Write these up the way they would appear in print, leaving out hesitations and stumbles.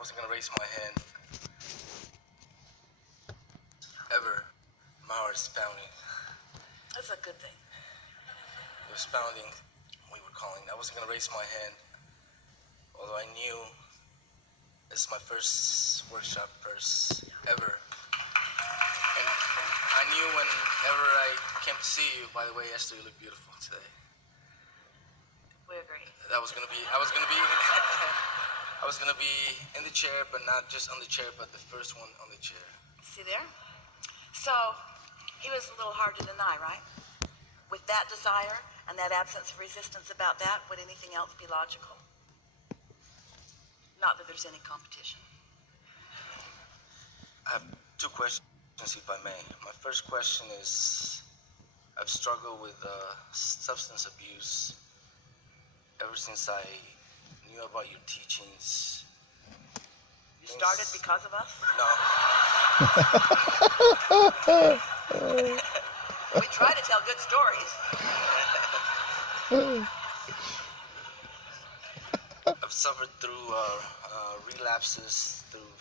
wasn't gonna raise my hand. Ever. My heart is pounding. That's a good thing. It was pounding. We were calling. I wasn't gonna raise my hand. Although I knew this is my first workshop ever. And I knew whenever I came to see you, by the way, Esther, you look beautiful today. We agree. I was gonna be I was gonna be in the chair, but not just on the chair, but the first one on the chair. See there? So, he was a little hard to deny, right? With that desire and that absence of resistance about that, would anything else be logical? Not that there's any competition. I have two questions, if I may. My first question is, I've struggled with substance abuse ever since I knew about your teachings. You started because of us? No. We try to tell good stories. I've suffered through relapses through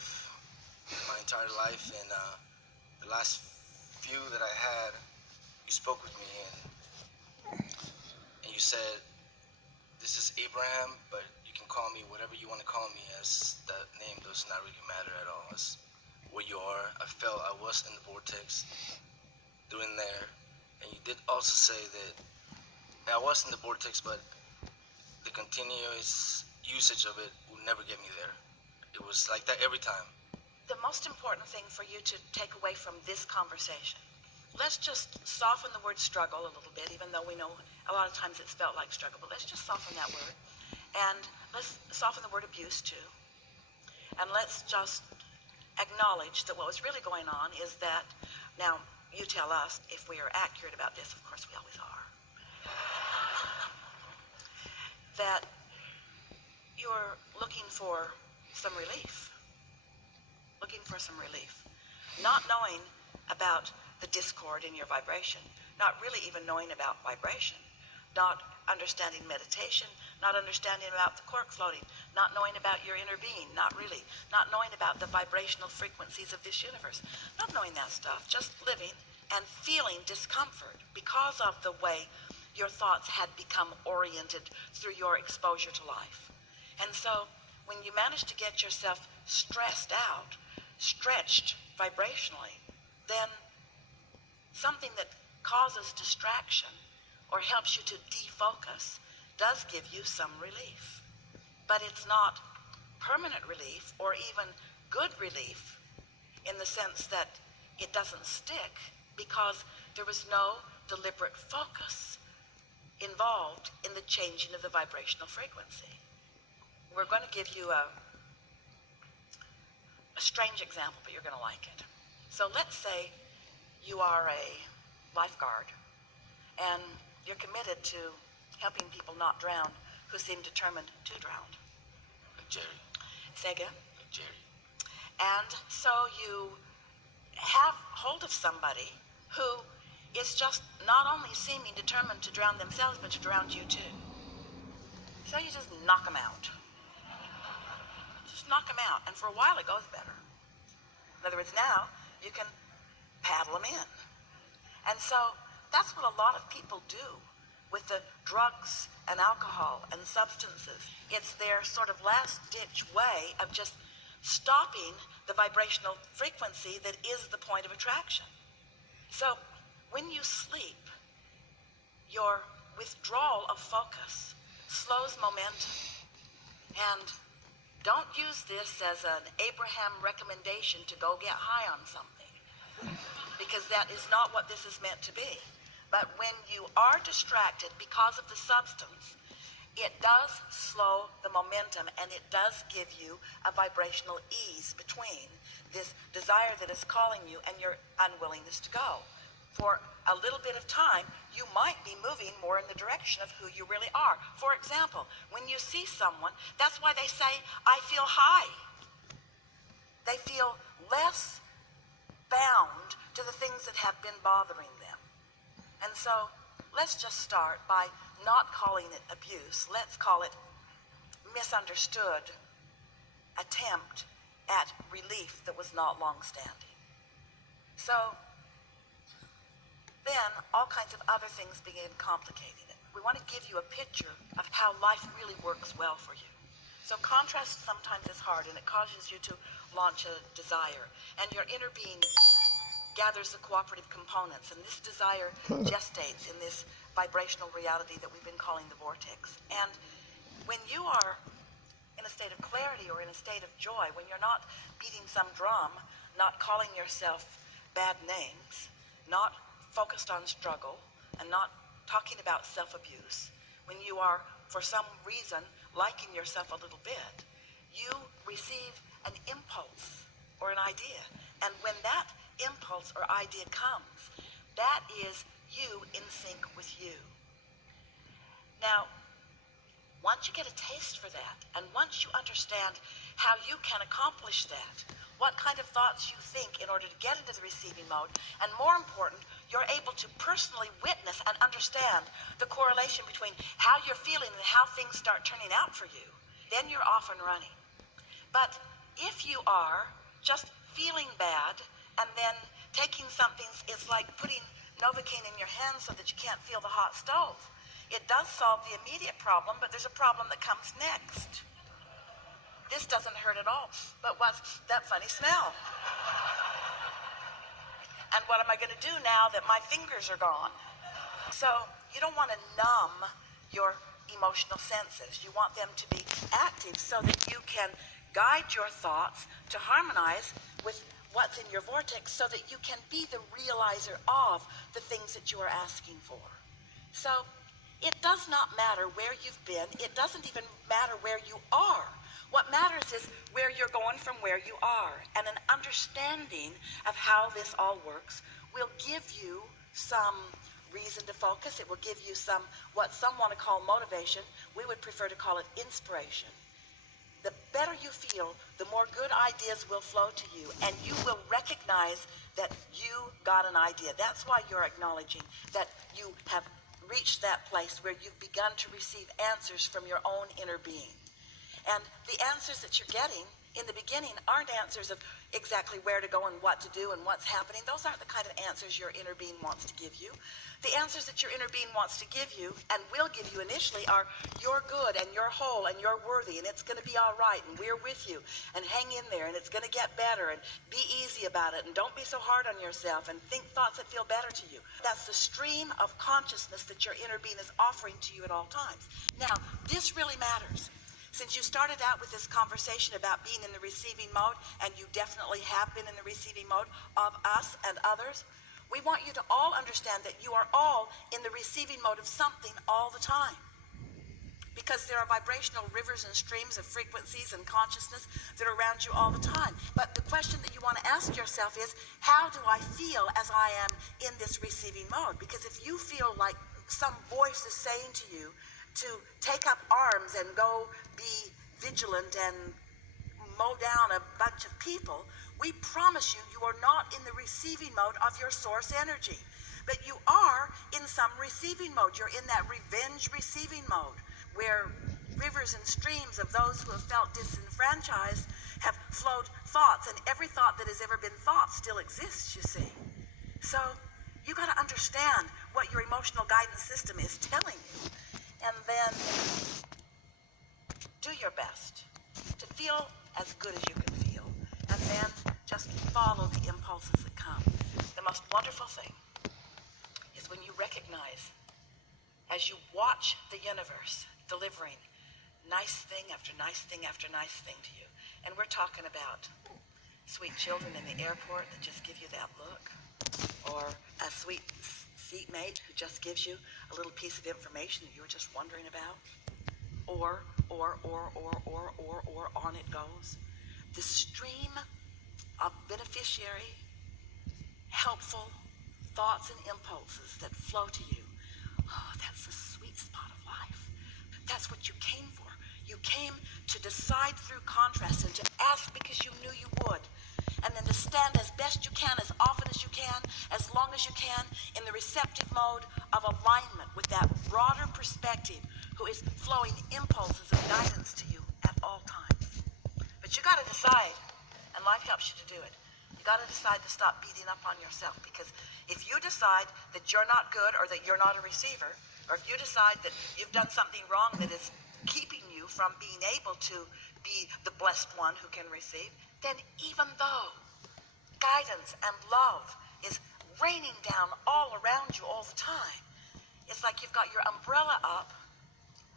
my entire life, and the last few that I had, you spoke with me, and you said, this is Abraham, but you can call me whatever you want to call me, as that name does not really matter at all. It's what you are. I felt I was in the vortex, doing there, and you did also say that I was in the vortex, but the continuous usage of it would never get me there. It was like that every time. The most important thing for you to take away from this conversation, let's just soften the word struggle a little bit, even though we know a lot of times it's felt like struggle, but let's just soften that word. And let's soften the word abuse too. And let's just acknowledge that what was really going on is that, now you tell us if we are accurate about this, of course we always are, that you're looking for some relief. Looking for some relief. Not knowing about the discord in your vibration, not really even knowing about vibration, not understanding meditation, not understanding about the cork floating, not knowing about your inner being, not really, not knowing about the vibrational frequencies of this universe, not knowing that stuff, just living and feeling discomfort because of the way your thoughts had become oriented through your exposure to life. And so when you manage to get yourself stressed out, stretched vibrationally, then something that causes distraction or helps you to defocus does give you some relief. But it's not permanent relief or even good relief in the sense that it doesn't stick because there was no deliberate focus involved in the changing of the vibrational frequency. We're going to give you a strange example, but you're going to like it. So let's say you are a lifeguard and you're committed to helping people not drown who seem determined to drown. Like Jerry. Say again? Like Jerry. And so you have hold of somebody who is just not only seeming determined to drown themselves, but to drown you too. So you just knock them out. Just knock them out, and for a while it goes better. In other words, now you can paddle them in. And so that's what a lot of people do with the drugs and alcohol and substances. It's their sort of last-ditch way of just stopping the vibrational frequency that is the point of attraction. So when you sleep, your withdrawal of focus slows momentum. And don't use this as an Abraham recommendation to go get high on something, because that is not what this is meant to be. But when you are distracted because of the substance, it does slow the momentum, and it does give you a vibrational ease between this desire that is calling you and your unwillingness to go. For a little bit of time, you might be moving more in the direction of who you really are. For example, when you see someone, that's why they say, I feel high. They feel less bound to the things that have been bothering them. And so let's just start by not calling it abuse. Let's call it misunderstood attention. attempt at relief that was not long-standing. So then all kinds of other things begin complicating it. We want to give you a picture of how life really works well for you. So contrast sometimes is hard, and it causes you to launch a desire, and your inner being gathers the cooperative components, and this desire gestates in this vibrational reality that we've been calling the vortex. And when you are in a state of clarity or in a state of joy, when you're not beating some drum, not calling yourself bad names, not focused on struggle, and not talking about self-abuse, when you are, for some reason, liking yourself a little bit, you receive an impulse or an idea. And when that impulse or idea comes, that is you in sync with you. Now, once you get a taste for that, and once you understand how you can accomplish that, what kind of thoughts you think in order to get into the receiving mode, and more important, you're able to personally witness and understand the correlation between how you're feeling and how things start turning out for you, then you're off and running. But if you are just feeling bad and then taking something, it's like putting Novocaine in your hand so that you can't feel the hot stove. It does solve the immediate problem, but there's a problem that comes next. This doesn't hurt at all, but what's that funny smell? And what am I going to do now that my fingers are gone? So you don't want to numb your emotional senses. You want them to be active so that you can guide your thoughts to harmonize with what's in your vortex so that you can be the realizer of the things that you are asking for. So it does not matter where you've been. It doesn't even matter where you are. What matters is where you're going from where you are. And an understanding of how this all works will give you some reason to focus. It will give you some, what some want to call motivation. We would prefer to call it inspiration. The better you feel, the more good ideas will flow to you, and you will recognize that you got an idea. That's why you're acknowledging that you have reached that place where you've begun to receive answers from your own inner being. And the answers that you're getting in the beginning aren't answers of exactly where to go and what to do and what's happening. Those aren't the kind of answers your inner being wants to give you. The answers that your inner being wants to give you and will give you initially are you're good and you're whole and you're worthy and it's going to be all right and we're with you and hang in there and it's going to get better and be easy about it and don't be so hard on yourself and think thoughts that feel better to you. That's the stream of consciousness that your inner being is offering to you at all times. Now, this really matters. Since you started out with this conversation about being in the receiving mode, and you definitely have been in the receiving mode of us and others, we want you to all understand that you are all in the receiving mode of something all the time. Because there are vibrational rivers and streams of frequencies and consciousness that are around you all the time. But the question that you want to ask yourself is, how do I feel as I am in this receiving mode? Because if you feel like some voice is saying to you, to take up arms and go be vigilant and mow down a bunch of people, we promise you, you are not in the receiving mode of your source energy. But you are in some receiving mode. You're in that revenge receiving mode where rivers and streams of those who have felt disenfranchised have flowed thoughts, and every thought that has ever been thought still exists, you see. So you got to understand what your emotional guidance system is telling you. And then do your best to feel as good as you can feel. And then just follow the impulses that come. The most wonderful thing is when you recognize, as you watch the universe delivering nice thing after nice thing after nice thing to you. And we're talking about sweet children in the airport that just give you that look. Or a sweet seatmate who just gives you a little piece of information that you were just wondering about, or on it goes. The stream of beneficiary, helpful thoughts and impulses that flow to you, oh, that's the sweet spot of life. That's what you came for. You came to decide through contrast and to ask because you knew you would. And then to stand as best you can, as often as you can, as long as you can, in the receptive mode of alignment with that broader perspective who is flowing impulses of guidance to you at all times. But you got to decide, and life helps you to do it. You got to decide to stop beating up on yourself, because if you decide that you're not good or that you're not a receiver, or if you decide that you've done something wrong that is keeping you from being able to be the blessed one who can receive, then even though guidance and love is raining down all around you all the time, it's like you've got your umbrella up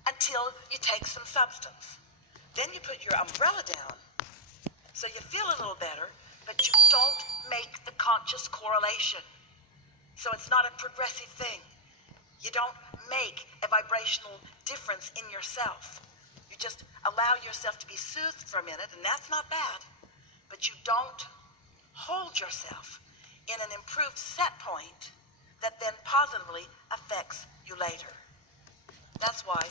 until you take some substance. Then you put your umbrella down so you feel a little better, but you don't make the conscious correlation. So it's not a progressive thing. You don't make a vibrational difference in yourself. You just allow yourself to be soothed for a minute, and that's not bad. But you don't hold yourself in an improved set point that then positively affects you later. That's why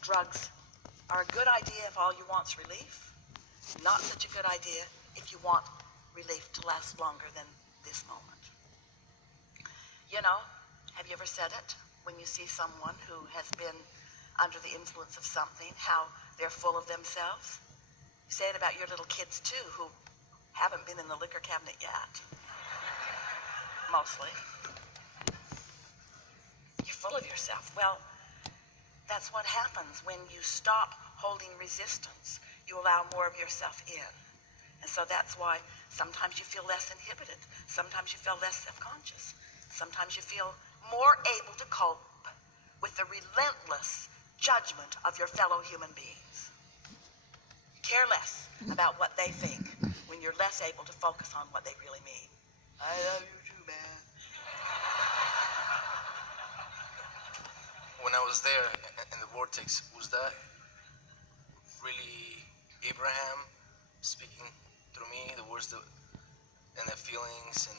drugs are a good idea if all you want is relief. Not such a good idea if you want relief to last longer than this moment. You know, have you ever said it when you see someone who has been under the influence of something, how they're full of themselves? You say it about your little kids too, who haven't been in the liquor cabinet yet. Mostly. You're full of yourself. Well, that's what happens when you stop holding resistance. You allow more of yourself in. And so that's why sometimes you feel less inhibited. Sometimes you feel less self-conscious. Sometimes you feel more able to cope with the relentless judgment of your fellow human beings. Care less about what they think when you're less able to focus on what they really mean. I love you too, man. When I was there in the vortex, was that really Abraham speaking through me, the words and the feelings and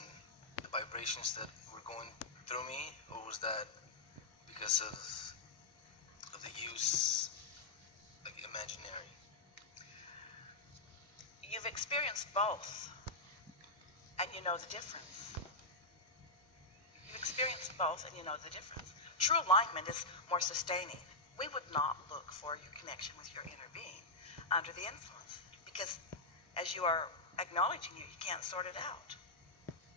the vibrations that were going through me, or was that because of the use, like, imaginary? You've experienced both, and you know the difference. You've experienced both, and you know the difference. True alignment is more sustaining. We would not look for your connection with your inner being under the influence, because as you are acknowledging you can't sort it out.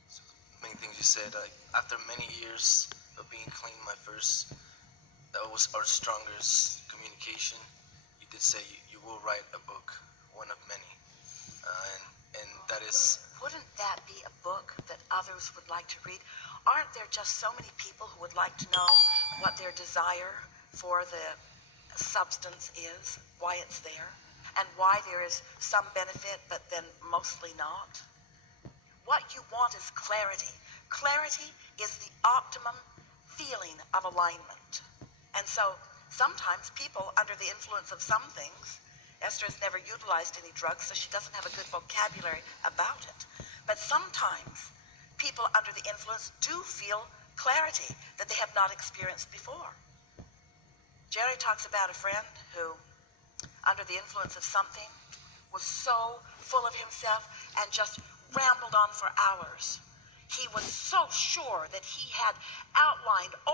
So many things you said, like, after many years of being clean, that was our strongest communication. You did say you will write a book, one of many, and that is. Wouldn't that be a book that others would like to read? Aren't there just so many people who would like to know what their desire for the substance is, why it's there, and why there is some benefit but then mostly not? What you want is clarity. Clarity is the optimum feeling of alignment. And so sometimes people under the influence of some things, Esther has never utilized any drugs, so she doesn't have a good vocabulary about it. But sometimes people under the influence do feel clarity that they have not experienced before. Jerry talks about a friend who, under the influence of something, was so full of himself and just rambled on for hours. He was so sure that he had outlined